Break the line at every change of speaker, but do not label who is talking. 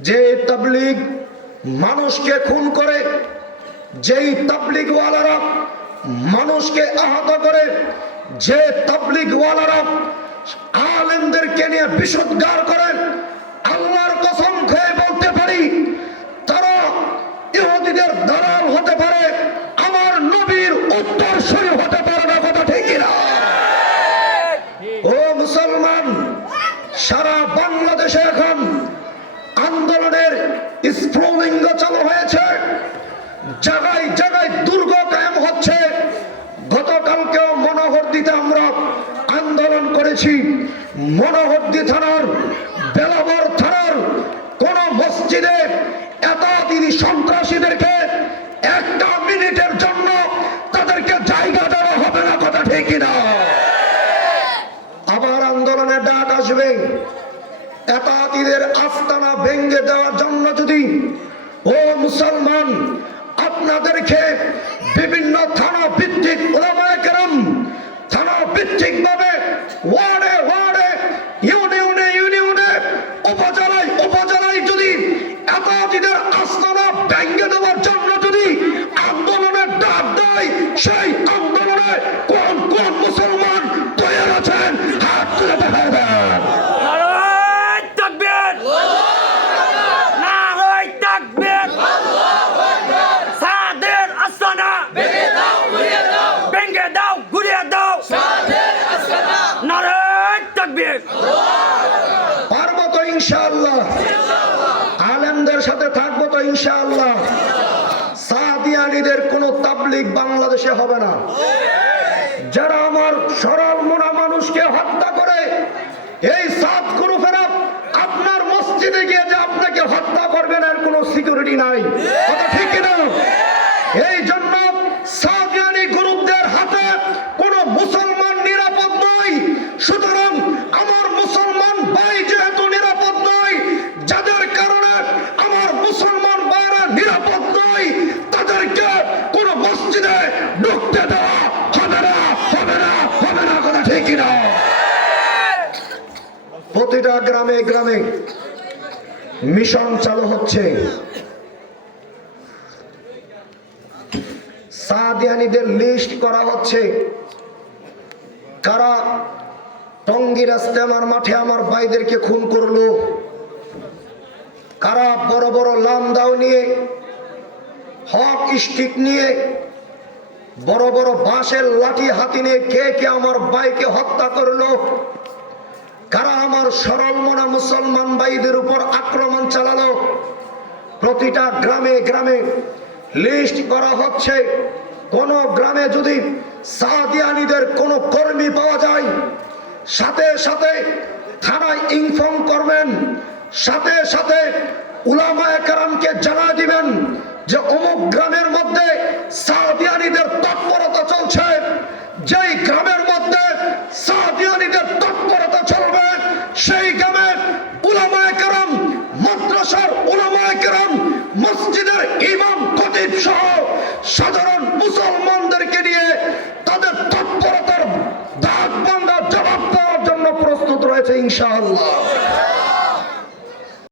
যে তাবলিগ মানুষকে খুন করে, যেই তাবলিগওয়ালারা মানুষকে আহত করে, যে তাবলিগওয়ালারা আলেমদেরকে নিয়ে বিশুদ্ধার করে, আল্লাহর কসম খেয়ে বলতে পারি, তারা ইহুদিদের দালাল হতে পারে, আমার নবীর উত্তরসূরি হতে পারে না কথা ঠিক না ও মুসলমান, সারা বাংলাদেশে এখন আন্দোলনের স্ফুলিঙ্গ চালু হয়েছে। জায়গায় জায়গায় দুর্গ কায়েম হচ্ছে। গতকালকেও মনোহরদিতে আমরা আন্দোলন করেছি। মনোহরদি থানার, বেলাবর থানার কোন মসজিদে এতদিনই সন্ত্রাসীদেরকে একটা মিনিটের জন্য তাদেরকে জায়গা দেওয়া হবে না, কথা ঠিক না আবার আন্দোলনের ডাক আসবে। এতাতিদের আস্তানা ভেঙ্গে দেওয়ার জন্য যদি, ও মুসলমান, আপনাদেরকে বিভিন্ন থানা ভিত্তিক ওলামায়ে কেরাম থানা ভিত্তিক ভাবে ওয়ার্ডে ওয়ার্ডে, ইউনিয়নে ইউনিয়নে, উপজেলায় উপজেলায় যদি এতাতিদের আস্তানা ভেঙ্গে দেওয়ার জন্য যদি আন্দোলনের ডাক দেয়, সেই আন্দোলনে ইনশাআল্লাহ। আলেমদের সাথে থাকব তো ইনশাআল্লাহ। কোনো তাবলিগ বাংলাদেশে হবে না। যারা আমার সরল মনা মানুষকে হত্যা করে, এই সাত গ্রুপেরা আপনার মসজিদে গিয়ে যে আপনাকে হত্যা করবেন, এর কোনো সিকিউরিটি নাই। কথা ঠিক না এই জন্য সাদিয়ানি গ্রুপদের হাতে কোনো মুসলমান নিরাপদ নয় সুতরাং আমার মুসলমান ভাই যেহেতু নিরাপদ নয় যাদের কারণে আমার মুসলমান ভাইরা নিরাপদ নয় তাদেরকে কোনো মসজিদে ঢুকতে দেওয়া হবে না হবে না হবে না কথা ঠিক না প্রতিটা গ্রামে গ্রামে মিশন চালু হচ্ছে। সাদিয়ানিদের লিস্ট করা হচ্ছে। কারা টঙ্গি রাস্তায় আমার মাঠে আমার ভাইদেরকে খুন করল? কারা বড় বড় লাম দাও নিয়ে, হক স্টিক নিয়ে বড় বড় বাঁশের লাঠি হাতি নিয়ে কে কে আমার ভাইকে হত্যা করল? কারা আমার সরল মনা মুসলমান ভাইদের উপর আক্রমণ চালালো? প্রতিটা গ্রামে গ্রামে লিস্ট করা হচ্ছে। কোন গ্রামে যদি সাদিয়ানিদের কোন কর্মী পাওয়া যায়, সাথে সাথে থানায় ইনফর্ম করবেন, সাথে সাথে উলামায় কারামকে জানা দিবেন যে অমুক গ্রামের মধ্যে রাজনীতির তৎপরতা চলবে। সেই গ্রামে উলামায় কেরাম, মাদ্রাসার উলামায় কেরাম, মসজিদের ইমাম, খতিব সহ সাধারণ মুসলমানদেরকে নিয়ে তাদের তৎপরতার দাগ বান্ধা জবাব দেওয়ার জন্য প্রস্তুত রয়েছে ইনশাআল্লাহ।